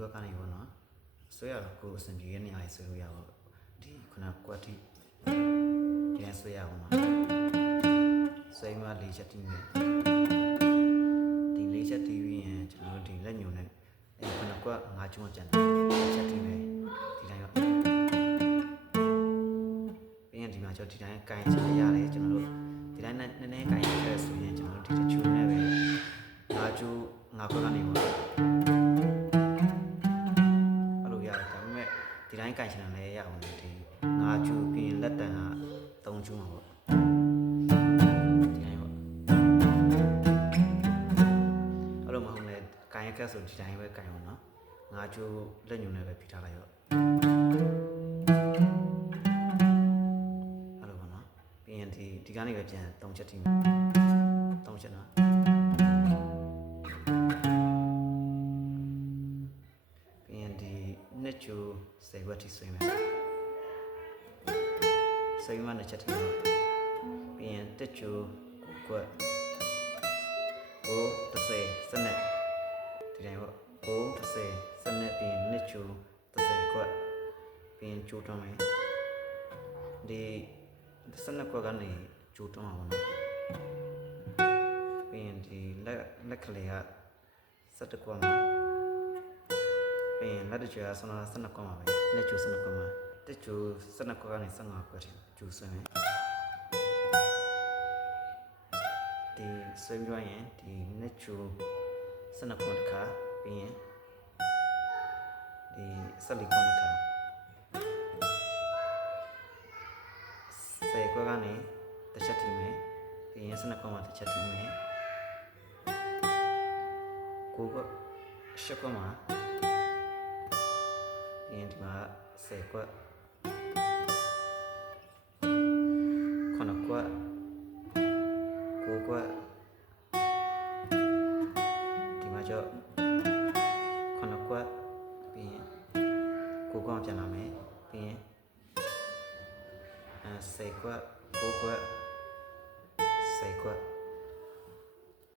ကွက်ကနေပေါ့နော်ဆွဲရတော့ကိုယ်အဆင်ပြေတဲ့နေရာကြီးဆွဲလို့ရပါဘူးဒီခုနကွက်ထိဒီဆွဲရအောင်နော်ဆွဲမှ၄ချက်တီးမယ်ဒီ၄ချက်တီးပြီးရင်ကျွန်တော်ဒီလက်ညှိုးနဲ့ခုနကွက်၅ကျွန်းကျန်တယ်ချက်တီးမယ်ဒီတိုင်းပါပြီးရင်ဒီမှာကျွန်တော်ဒီတိုင်းကင်ချက်ရတယ်ကျွန်တော်တို့ဒီတိုင်းနဲ့နည်းနည်းကင်ရက်ဆိုရင်ကျွန်တော်တို့ဒီတချူနဲ့ပဲ၅ကျူး၅ခွက်ကနေပေါ့အဲ့လိုရတယ်ဒါပေမဲ့ဒီတိုင်းကင်ချင်တယ်လည်းရအောင်ဒီ၅ကျူးပြီးရင်လက်တန်က၃ကျူးမှာပေါ့ဒီတိုင်းပေါ့အဲ့လိုမဟုတ်လေကင်ရက်ကဆိုဒီတိုင်းပဲကင်အောင်နော်၅ကျူးလက်ညှိုးနဲ့ပဲဖိထားလိုက်ရောအဲ့လိုပေါ့နော်ပြီးရင်ဒီကနေပဲပြန်၃ချက်ထိမယ်၃ချက်နော်နှစ်ကျူ10ခွက်ထိဆွေးမယ်ဆွေးမှနှစ်ချက်ထိမယ်ပြီးရင်တစ်ကျူ9ခွက်9 10 12ဒီတိုင်းပေါ့9 10 12ပြီးရင်နှစ်ကျူ10ခွက်ပြီးရင်ကျူတွန်းမယ်ဒီ12ခွက်ကနေကျူတွန်းအောင်နော်ပြီးရင်ဒီလက်ကလေးက17ခွက်မှာပြီးရင်လက်တကျဆန္ဒ12ခွက်မှာပဲလက်ကျ12ခွက်မှာတက်ကျ12ခွက်ကနေ15ခွက်ထိကျူဆွဲမယ်ဒီဆွဲပြီးတော့ရင်ဒီလက်ကျ12ခွက်တစ်ခါပြီးရင်ဒီ14ခွက်တစ်ခါ10ခွက်ကနေတစ်ချက်ထိမယ်ပြီးရင်12ခွက်မှာတစ်ချက်ထိမယ်9ခွက်10ခွက်မှာဒီမှာ10ခွက်9ခွက်9ခွက်ဒီမှာကျ9ခွက်ပြီးရင်9ခွက်ပြန်လာမယ်ပြီးရင်10ခွက်9ခွက်10ခွက်